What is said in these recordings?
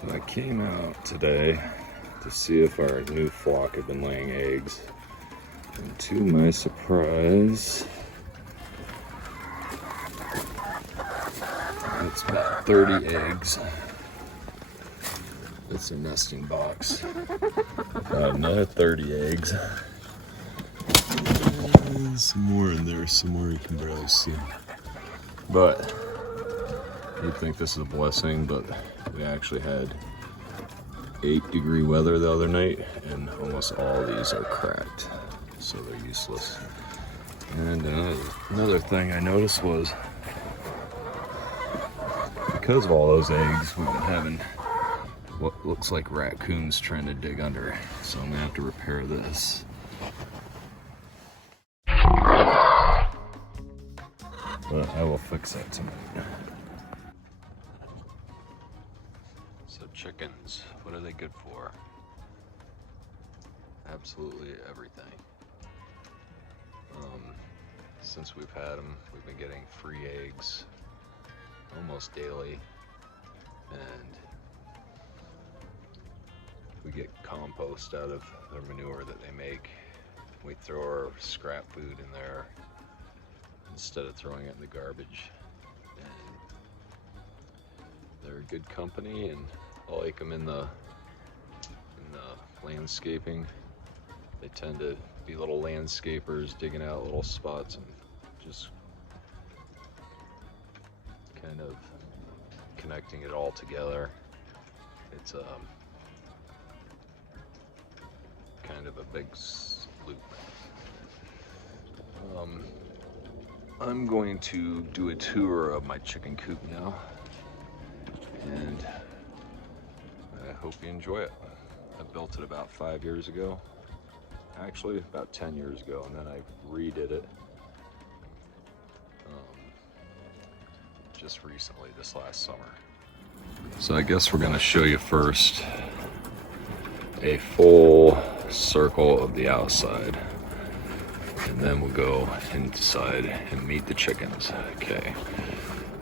So I came out today to see if our new flock had been laying eggs, and to my surprise, it's about 30 eggs. It's a nesting box. Got another 30 eggs. Some more in there, some more you can barely see. But you'd think this is a blessing, but we actually had 8-degree weather the other night, and almost all these are cracked, so they're useless. And another thing I noticed was, because of all those eggs, we've been having what looks like raccoons trying to dig under, so I'm gonna have to repair this. But I will fix that tonight. So chickens, what are they good for? Absolutely everything. Since we've had them, we've been getting free eggs almost daily, and we get compost out of their manure that they make. We throw our scrap food in there instead of throwing it in the garbage, and they're a good company, and I like them in the landscaping. They tend to be little landscapers, digging out little spots and just kind of connecting it all together. It's kind of a big loop. I'm going to do a tour of my chicken coop now, and I hope you enjoy it. I built it about 5 years ago, actually about 10 years ago, and then I redid it just recently, this last summer. So I guess we're going to show you first a full circle of the outside, and then we'll go inside and meet the chickens. Okay,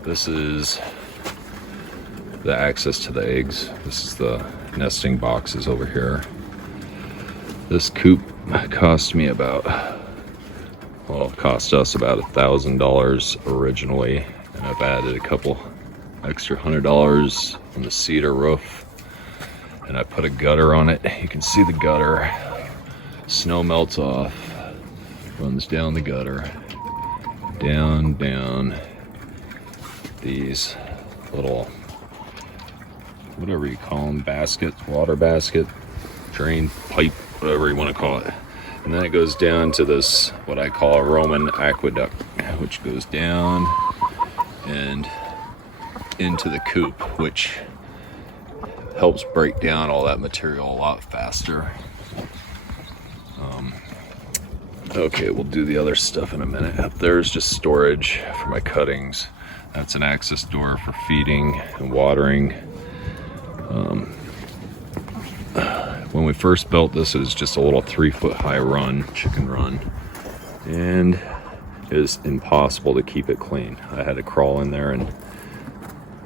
this is the access to the eggs. This is the nesting boxes over here. This coop cost me about, well, it cost us about $1,000 originally, and I've added a couple extra $100 on the cedar roof, and I put a gutter on it. You can see the gutter. Snow melts off, runs down the gutter, down these little, whatever you call them, baskets, water basket, drain pipe, whatever you want to call it. And then it goes down to this, what I call a Roman aqueduct, which goes down and into the coop, which helps break down all that material a lot faster. Okay, we'll do the other stuff in a minute. Up there's just storage for my cuttings. That's an access door for feeding and watering. When we first built this, it was just a little 3-foot high run, chicken run, and it was impossible to keep it clean. I had to crawl in there, and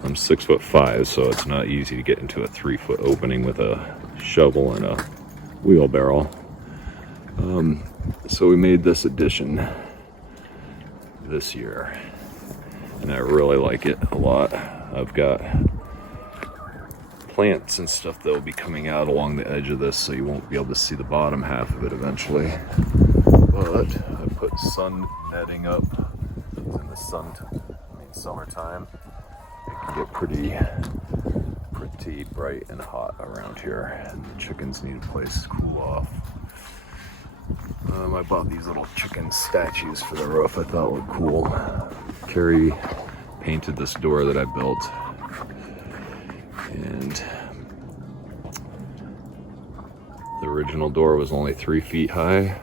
I'm 6'5", so it's not easy to get into a 3-foot opening with a shovel and a wheelbarrow. So we made this addition this year, and I really like it a lot. I've got plants and stuff that will be coming out along the edge of this, so you won't be able to see the bottom half of it eventually. But I put sun netting up in the summertime. It can get pretty bright and hot around here, and the chickens need a place to cool off. I bought these little chicken statues for the roof. I thought looked cool. Carrie painted this door that I built, and the original door was only 3 feet high.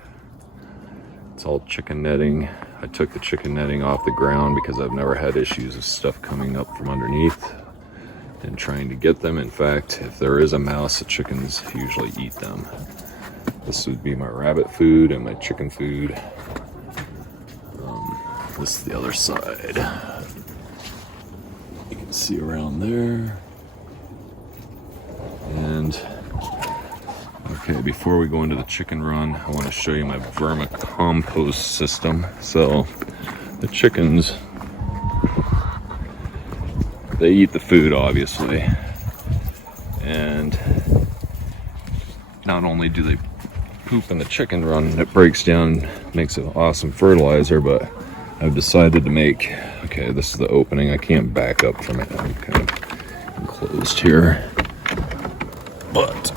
It's all chicken netting. I took the chicken netting off the ground because I've never had issues of stuff coming up from underneath and trying to get them. In fact, if there is a mouse, the chickens usually eat them. This would be my rabbit food and my chicken food. This is the other side. You can see around there. And okay, before we go into the chicken run, I want to show you my vermicompost system. So the chickens, they eat the food obviously, and not only do they poop in the chicken run that breaks down, makes it awesome fertilizer, but I've decided to make, okay, this is the opening, I can't back up from it, I'm kind of enclosed here, but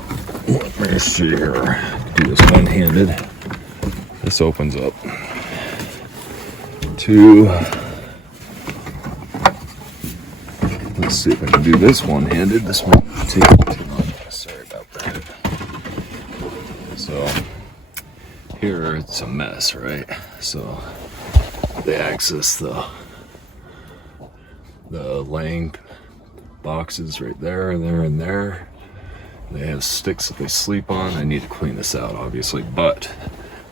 let me see here, do this one-handed. This opens up to, let's see if I can do this one-handed. This might take too long, sorry about that. So here it's a mess, right? So they access the laying boxes right there, and there. They have sticks that they sleep on. I need to clean this out, obviously, but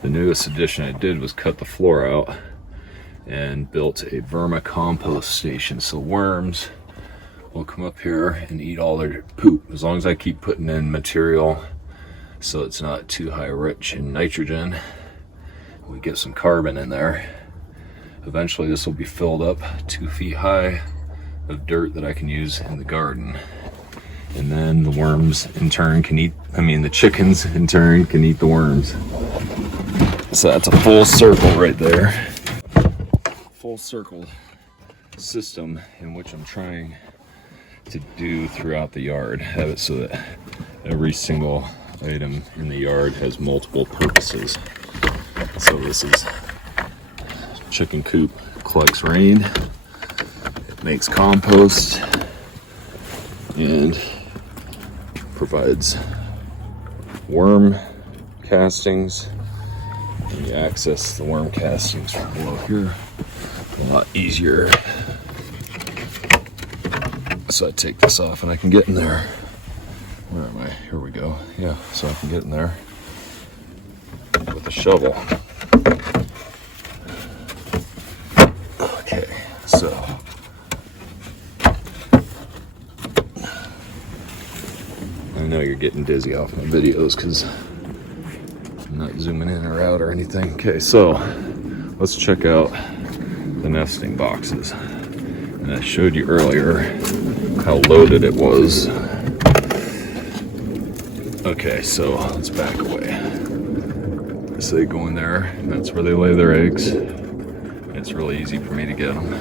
the newest addition I did was cut the floor out and built a vermicompost station. So worms will come up here and eat all their poop, as long as I keep putting in material so it's not too high rich in nitrogen. We get some carbon in there. Eventually this will be filled up 2 feet high of dirt that I can use in the garden. And then the worms in turn can eat, the chickens in turn can eat the worms. So that's a full circle right there. Full circle system in which I'm trying to do throughout the yard. Have it so that every single item in the yard has multiple purposes. So this is chicken coop, collects rain, it makes compost, and provides worm castings. And you access the worm castings from below here a lot easier. So I take this off and I can get in there. Where am I? Here we go. Yeah, so I can get in there with a shovel. Okay, so I know you're getting dizzy off my videos because I'm not zooming in or out or anything. Okay, so let's check out the nesting boxes. And I showed you earlier how loaded it was. Okay, so let's back away. So they go in there, and that's where they lay their eggs. It's really easy for me to get them.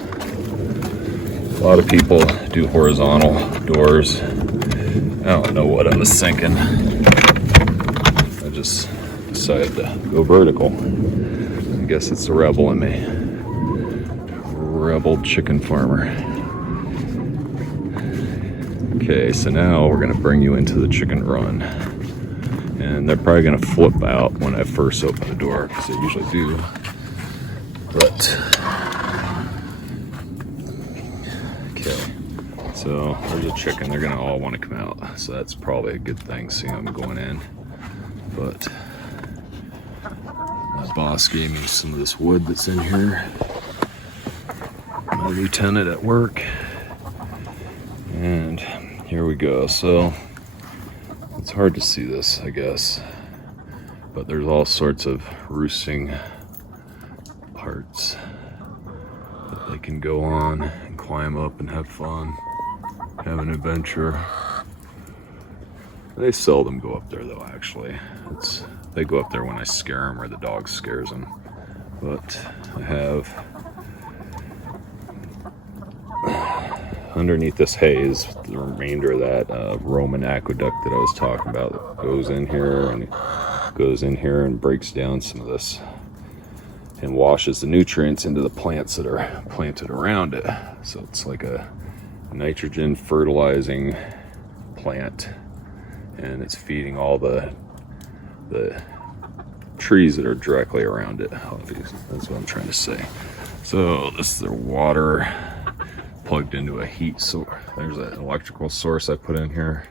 A lot of people do horizontal doors. I don't know what I was thinking. I just decided to go vertical. I guess it's the rebel in me. Rebel chicken farmer. Okay, so now we're gonna bring you into the chicken run. And they're probably gonna flip out when I first open the door, because they usually do. But, okay, so there's a chicken. They're gonna all wanna come out. So that's probably a good thing, seeing them going in. But my boss gave me some of this wood that's in here. My lieutenant at work. And here we go. So it's hard to see this, I guess, but there's all sorts of roosting parts that they can go on and climb up and have fun, have an adventure. They seldom go up there though, actually. They go up there when I scare them or the dog scares them. But I have underneath this haze, the remainder of that Roman aqueduct that I was talking about goes in here and breaks down some of this and washes the nutrients into the plants that are planted around it. So it's like a nitrogen fertilizing plant, and it's feeding all the trees that are directly around it. That's what I'm trying to say. So this is their water plugged into a heat source. There's an electrical source I put in here.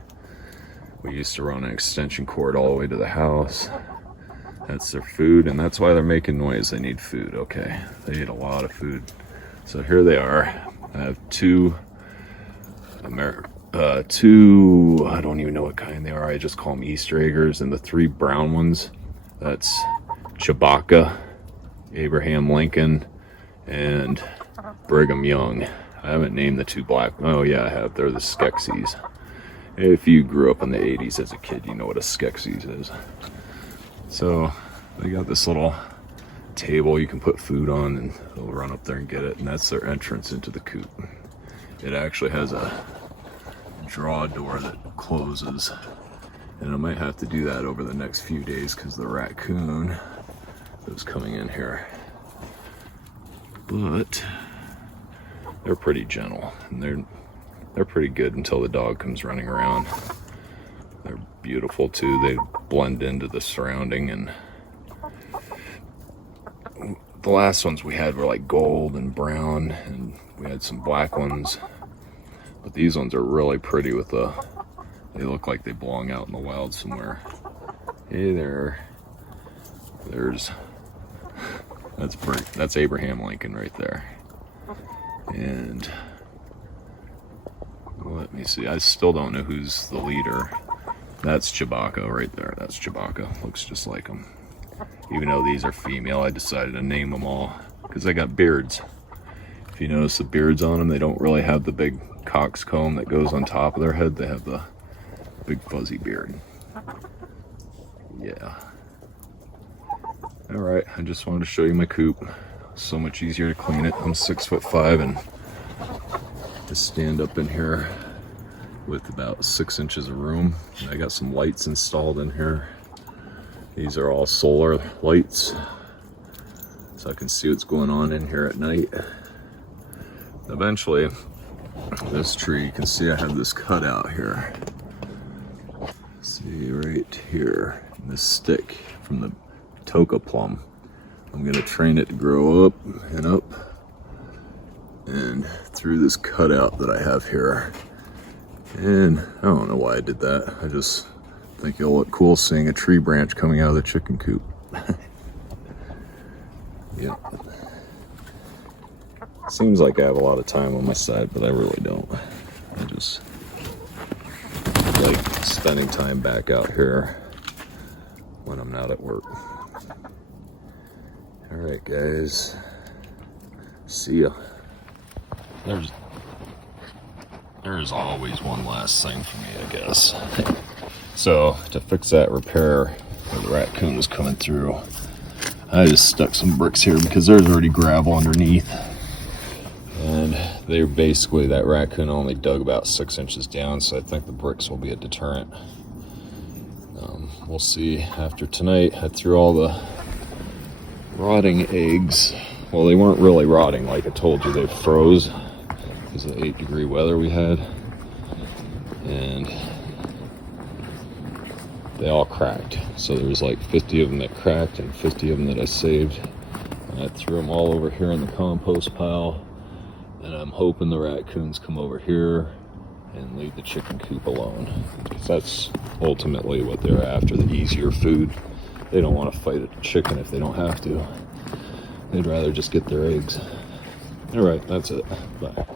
We used to run an extension cord all the way to the house. That's their food, and that's why they're making noise. They need food. Okay, they eat a lot of food. So here they are. I have two 2, I don't even know what kind they are. I just call them Easter eggers. And the 3 brown ones, that's Chewbacca, Abraham Lincoln, and Brigham Young. I haven't named the 2 black. Oh yeah, I have. They're the Skeksis. If you grew up in the 80s as a kid, you know what a Skeksis is. So they got this little table you can put food on, and they'll run up there and get it, and that's their entrance into the coop. It actually has a draw door that closes, and I might have to do that over the next few days because the raccoon is coming in here. But they're pretty gentle, and they're pretty good until the dog comes running around. They're beautiful too. They blend into the surrounding, and the last ones we had were like gold and brown, and we had some black ones. But these ones are really pretty with they look like they belong out in the wild somewhere. Hey there. That's Abraham Lincoln right there. And let me see, I still don't know who's the leader. That's Chewbacca right there. That's Chewbacca. Looks just like him. Even though these are female, I decided to name them all because they got beards. If you notice the beards on them, they don't really have the big coxcomb that goes on top of their head. They have the big fuzzy beard. Yeah. All right, I just wanted to show you my coop. So much easier to clean it. I'm 6'5" and just stand up in here with about 6 inches of room. And I got some lights installed in here. These are all solar lights, so I can see what's going on in here at night. Eventually, this tree, you can see I have this cutout here. See right here, this stick from the toka plum. I'm gonna train it to grow up and through this cutout that I have here. And I don't know why I did that. I just think it'll look cool seeing a tree branch coming out of the chicken coop. Yeah. Seems like I have a lot of time on my side, but I really don't. I just like spending time back out here when I'm not at work. All right, guys. See ya. There's always one last thing for me, I guess. So to fix that repair where the raccoon was coming through, I just stuck some bricks here because there's already gravel underneath. And they're basically, that raccoon only dug about 6 inches down, so I think the bricks will be a deterrent. We'll see after tonight. I threw all the rotting eggs. Well, they weren't really rotting, like I told you, they froze because of the 8-degree weather we had. And they all cracked. So there was like 50 of them that cracked and 50 of them that I saved. And I threw them all over here in the compost pile. And I'm hoping the raccoons come over here and leave the chicken coop alone, because that's ultimately what they're after, the easier food. They don't want to fight a chicken if they don't have to. They'd rather just get their eggs. All right, that's it. Bye.